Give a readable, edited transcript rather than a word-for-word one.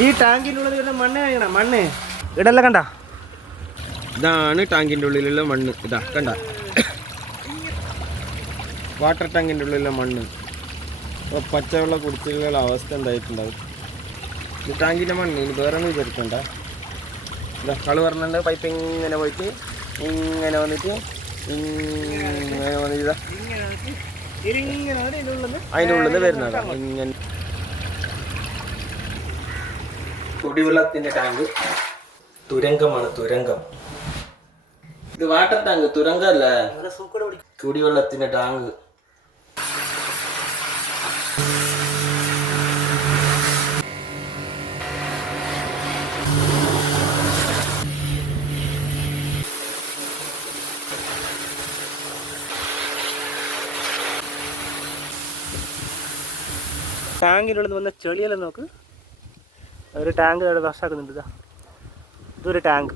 ഈ ടാങ്കിൻ്റെ ഉള്ളിൽ വരുന്ന മണ്ണ് കഴിക്കണം. മണ്ണ് ഇടല്ല കണ്ട. ഇതാണ് ടാങ്കിൻ്റെ ഉള്ളിലുള്ള മണ്ണ്. ഇതാ കണ്ട, വാട്ടർ ടാങ്കിൻ്റെ ഉള്ളിലുള്ള മണ്ണ്. അപ്പോൾ പച്ചവെള്ളം കുടിച്ചുള്ള അവസ്ഥ എന്തായിട്ടുണ്ടാവും. ഈ ടാങ്കിൻ്റെ മണ്ണ് ഇനി വേറെ ഒന്നും വിചാരിക്കണ്ട. ഇതാ കള് പറഞ്ഞിട്ടുണ്ട്. പൈപ്പ് ഇങ്ങനെ പോയിട്ട് ഇങ്ങനെ വന്നിട്ട് ഇങ്ങനെ വന്നിട്ട് ഇതാ അതിൻ്റെ ഉള്ളിൽ നിന്ന് വരുന്നതാണ് ഇങ്ങനെ. കുടിവെള്ളത്തിൻ്റെ ടാങ്ക് തുരങ്കമാണ്, തുരങ്കം. ഇത് വാട്ടർ ടാങ്ക്, തുരങ്കല്ല. കുടിവെള്ളത്തിൻ്റെ ടാങ്ക്. ടാങ്കിനുള്ളിൽ വന്ന ചെളിയെല്ലാം നോക്ക്. ഒരു ടാങ്ക് അവിടെ വശാക്കുന്നുണ്ട്. ഇതൊരു ടാങ്ക്.